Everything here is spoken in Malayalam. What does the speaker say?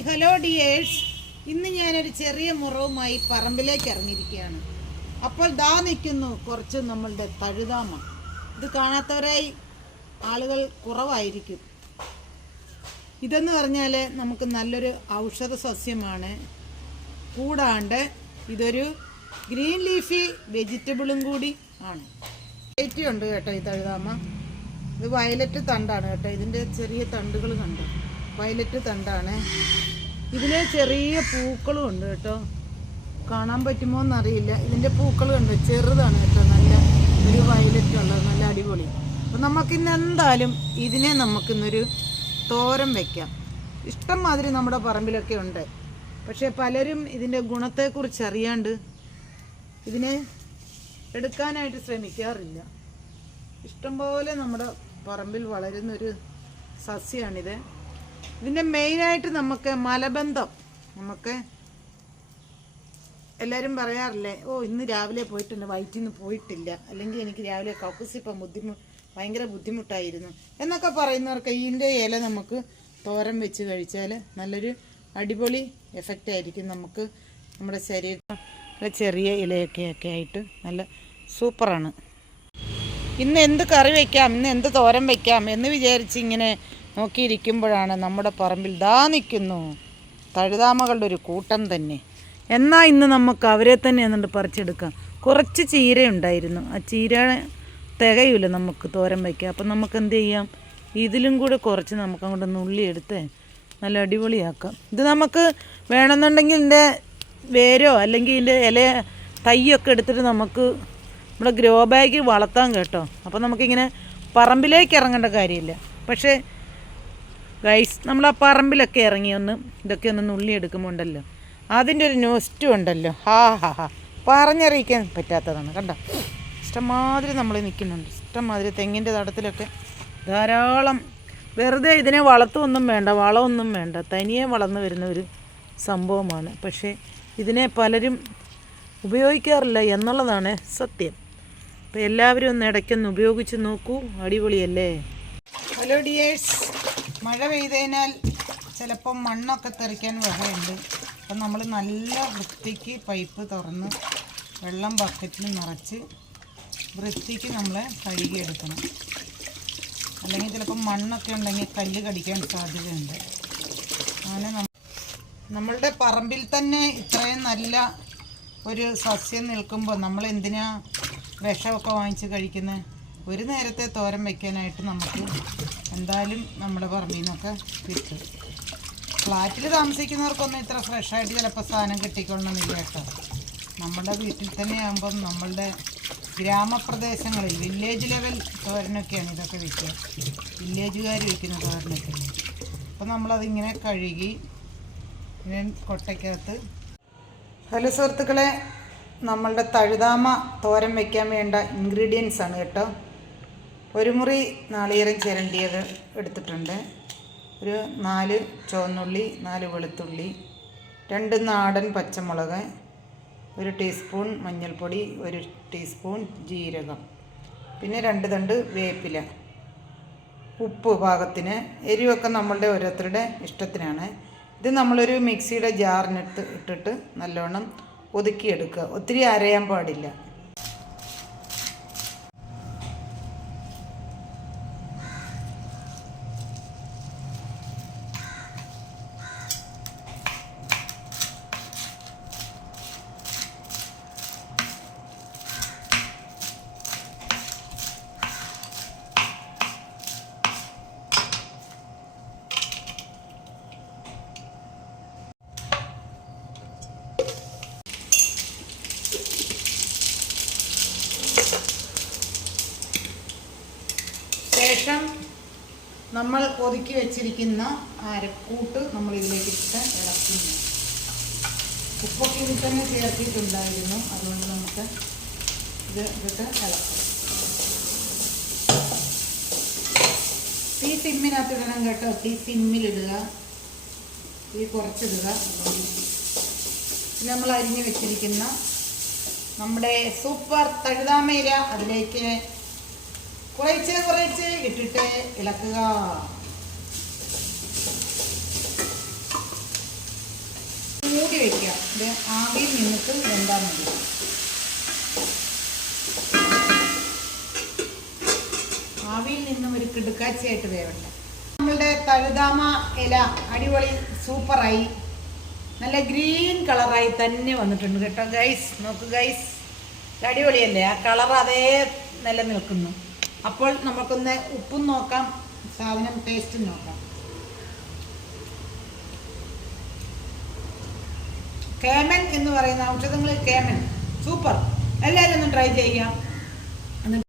Hi hello dears. ഇന്ന് ഞാനൊരു ചെറിയ മുറവുമായി പറമ്പിലേക്ക് ഇറങ്ങിയിരിക്കുകയാണ്. അപ്പോൾ ദാ നിൽക്കുന്നു കുറച്ച് നമ്മളുടെ തഴുതാമ. ഇത് കാണാത്തവരായി ആളുകൾ കുറവായിരിക്കും. ഇതെന്ന് പറഞ്ഞാൽ നമുക്ക് നല്ലൊരു ഔഷധ സസ്യമാണ്. കൂടാണ്ട് ഇതൊരു ഗ്രീൻ ലീഫി വെജിറ്റബിളും കൂടി ആണ്. വെറൈറ്റി ഉണ്ട് കേട്ടോ ഈ തഴുതാമ. ഇത് വയലറ്റ് തണ്ടാണ് കേട്ടോ. ഇതിൻ്റെ ചെറിയ തണ്ടുകൾ കണ്ടോ, വയലറ്റ് തണ്ടാണ്. ഇതിന് ചെറിയ പൂക്കളും ഉണ്ട് കേട്ടോ. കാണാൻ പറ്റുമോ എന്നറിയില്ല. ഇതിൻ്റെ പൂക്കൾ കണ്ടോ, ചെറുതാണ് കേട്ടോ. നല്ല ഒരു വയലറ്റ് ഉള്ളത്, നല്ല അടിപൊളി. അപ്പം നമുക്കിന്ന് എന്തായാലും ഇതിനെ നമുക്കിന്നൊരു തോരൻ വയ്ക്കാം. ഇഷ്ടം മാതിരി നമ്മുടെ പറമ്പിലൊക്കെ ഉണ്ട്. പക്ഷേ പലരും ഇതിൻ്റെ ഗുണത്തെക്കുറിച്ച് അറിയാണ്ട് ഇതിനെ എടുക്കാനായിട്ട് ശ്രമിക്കാറില്ല. ഇഷ്ടംപോലെ നമ്മുടെ പറമ്പിൽ വളരുന്നൊരു സസ്യമാണിത്. ഇതിൻ്റെ മെയിനായിട്ട് നമുക്ക് മലബന്ധം, നമുക്ക് എല്ലാവരും പറയാറില്ലേ, ഇന്ന് രാവിലെ പോയിട്ടുണ്ട്, വയറ്റിൽ നിന്ന് പോയിട്ടില്ല, അല്ലെങ്കിൽ എനിക്ക് രാവിലെ കക്കൂസിപ്പം ഭയങ്കര ബുദ്ധിമുട്ടായിരുന്നു എന്നൊക്കെ പറയുന്നവർക്ക് ഇതിൻ്റെ ഇല നമുക്ക് തോരൻ വെച്ച് കഴിച്ചാൽ നല്ലൊരു അടിപൊളി എഫക്റ്റ് ആയിരിക്കും. നമുക്ക് നമ്മുടെ ശരീരം ചെറിയ ഇലയൊക്കെ ആയിട്ട് നല്ല സൂപ്പറാണ്. ഇന്ന് എന്ത് കറി വയ്ക്കാം, ഇന്ന് എന്ത് തോരൻ വയ്ക്കാം എന്ന് വിചാരിച്ച് ഇങ്ങനെ നോക്കിയിരിക്കുമ്പോഴാണ് നമ്മുടെ പറമ്പിൽ ദാ നിൽക്കുന്നു തഴുതാമകളുടെ ഒരു കൂട്ടം തന്നെ. എന്നാൽ ഇന്ന് നമുക്ക് അവരെ തന്നെ എന്നിട്ട് പറിച്ചെടുക്കാം. കുറച്ച് ചീര ഉണ്ടായിരുന്നു, ആ ചീര തികയില്ല നമുക്ക് തോരൻ വയ്ക്കാം. അപ്പം നമുക്ക് എന്ത് ചെയ്യാം, ഇതിലും കൂടെ കുറച്ച് നമുക്ക് അങ്ങോട്ട് നുള്ളിയെടുത്ത് നല്ല അടിപൊളിയാക്കാം. ഇത് നമുക്ക് വേണമെന്നുണ്ടെങ്കിൽ ഇതിൻ്റെ വേരോ അല്ലെങ്കിൽ ഇതിൻ്റെ ഇല തൈയൊക്കെ എടുത്തിട്ട് നമുക്ക് നമ്മുടെ ഗ്രോ ബാഗ് വളർത്താൻ കേട്ടോ. അപ്പോൾ നമുക്കിങ്ങനെ പറമ്പിലേക്ക് ഇറങ്ങേണ്ട കാര്യമില്ല. പക്ഷേ ഗൈസ്, നമ്മൾ ആ പറമ്പിലൊക്കെ ഇറങ്ങി ഇതൊക്കെ ഒന്ന് നുള്ളിയെടുക്കുമ്പോൾ ഉണ്ടല്ലോ, അതിൻ്റെ ഒരു നോസ്റ്റും ഉണ്ടല്ലോ, പറഞ്ഞറിയിക്കാൻ പറ്റാത്തതാണ്. കണ്ടോ, ഇഷ്ടംമാതിരി നമ്മൾ നിൽക്കുന്നുണ്ട്. ഇഷ്ടംമാതിരി തെങ്ങിൻ്റെ തടത്തിലൊക്കെ ധാരാളം. വെറുതെ ഇതിനെ വളർത്തൊന്നും വേണ്ട, വളമൊന്നും വേണ്ട, തനിയെ വളർന്നു വരുന്ന ഒരു സംഭവമാണ്. പക്ഷേ ഇതിനെ പലരും ഉപയോഗിക്കാറില്ല എന്നുള്ളതാണ് സത്യം. അപ്പോൾ എല്ലാവരും ഒന്ന് ഇടയ്ക്കൊന്ന് ഉപയോഗിച്ച് നോക്കൂ, അടിപൊളിയല്ലേ. ഹലോ ഡിയേഴ്സ്, മഴ പെയ്തതിനാൽ ചിലപ്പം മണ്ണൊക്കെ തെറിക്കാൻ വകയുണ്ട്. അപ്പം നമ്മൾ നല്ല വൃത്തിക്ക് പൈപ്പ് തുറന്ന് വെള്ളം ബക്കറ്റിൽ നിറച്ച് വൃത്തിക്ക് നമ്മൾ കഴുകിയെടുക്കണം. അല്ലെങ്കിൽ ചിലപ്പം മണ്ണൊക്കെ ഉണ്ടെങ്കിൽ കല്ല് കടിക്കാൻ സാധ്യതയുണ്ട്. അങ്ങനെ നമ്മളുടെ പറമ്പിൽ തന്നെ ഇത്രയും നല്ല ഒരു സസ്യം നിൽക്കുമ്പോൾ നമ്മൾ എന്തിനാ വിഷമൊക്കെ വാങ്ങിച്ച് കഴിക്കുന്നത്? ഒരു നേരത്തെ തോരൻ വയ്ക്കാനായിട്ട് നമുക്ക് എന്തായാലും നമ്മുടെ പറമ്പിൽ നിന്നൊക്കെ കിട്ടും. ഫ്ലാറ്റിൽ താമസിക്കുന്നവർക്കൊന്നും ഇത്ര ഫ്രഷായിട്ട് ചിലപ്പോൾ സാധനം കിട്ടിക്കൊള്ളണമെന്നില്ല കേട്ടോ. നമ്മുടെ വീട്ടിൽ തന്നെ ആകുമ്പം നമ്മളുടെ ഗ്രാമപ്രദേശങ്ങളിൽ വില്ലേജ് ലെവൽ തോരനൊക്കെയാണ് ഇതൊക്കെ വയ്ക്കുക, വില്ലേജുകാർ വയ്ക്കുന്ന തോരനൊക്കെ. അപ്പോൾ നമ്മളതിങ്ങനെ കഴുകി കൊട്ടയ്ക്കകത്ത്. ഹലോ സുഹൃത്തുക്കളെ, നമ്മളുടെ തഴുതാമ തോരൻ വയ്ക്കാൻ വേണ്ട ഇൻഗ്രീഡിയൻസ് ആണ് കേട്ടോ. ഒരു മുറി നാളികേരം ചിരണ്ടിയത് എടുത്തിട്ടുണ്ട്, ഒരു 4 ചുവന്നുള്ളി, 4 വെളുത്തുള്ളി, 2 നാടൻ പച്ചമുളക്, 1 ടീസ്പൂൺ മഞ്ഞൾപ്പൊടി, 1 ടീസ്പൂൺ ജീരകം, പിന്നെ 2 തണ്ട് വേപ്പില, ഉപ്പ് പാകത്തിന്. എരിവൊക്കെ നമ്മളുടെ ഓരോരുത്തരുടെ ഇഷ്ടത്തിനാണ്. ഇത് നമ്മളൊരു മിക്സിയുടെ ജാറിനടുത്ത് ഇട്ടിട്ട് നല്ലോണം ഒതുക്കിയെടുക്കുക. ഒത്തിരി അരയാൻ പാടില്ല. ശേഷം നമ്മൾ ഒതുക്കി വെച്ചിരിക്കുന്ന അരക്കൂട്ട് നമ്മൾ ഇതിലേക്ക് ഇട്ട് ഇളക്കുന്നു. ഉപ്പൊക്കെ ഇതിൽ തന്നെ ചേർത്തിട്ടുണ്ടായിരുന്നു, അതുകൊണ്ട് നമുക്ക് ഇത് ഇട്ട് ഇളക്കാം. തീ സിമ്മിനകത്ത് ഇടണം കേട്ടോ. തീ സിമ്മിലിടുക, തീ കുറച്ചിടുക. നമ്മൾ അരിഞ്ഞ് വെച്ചിരിക്കുന്ന നമ്മുടെ സൂപ്പർ തഴുതാമയില അതിലേക്ക് കുറച്ച് ഇട്ടിട്ട് ഇളക്കുക. മൂടി വയ്ക്കാം. ഇത് ആവിയിൽ നിന്നിട്ട് വെന്താൽ മതി. ആവിയിൽ നിന്നും ഒരു കിടുക്കാച്ചയായിട്ട് വേവണ്ട. നമ്മളുടെ തഴുതാമ ഇല അടിപൊളി സൂപ്പറായി, നല്ല ഗ്രീൻ കളറായി തന്നെ വന്നിട്ടുണ്ട് കേട്ടോ ഗൈസ്. നോക്ക് ഗൈസ്, അടിപൊളിയല്ലേ? ആ കളർ അതേ നിലനിൽക്കുന്നു. അപ്പോൾ നമുക്കൊന്ന് ഉപ്പും നോക്കാം, സാധനം ടേസ്റ്റും നോക്കാം. കേമൻ എന്ന് പറയുന്ന ഔഷധങ്ങളിൽ കേമൻ സൂപ്പർ. എല്ലാവരും ഒന്ന് ട്രൈ ചെയ്യാം.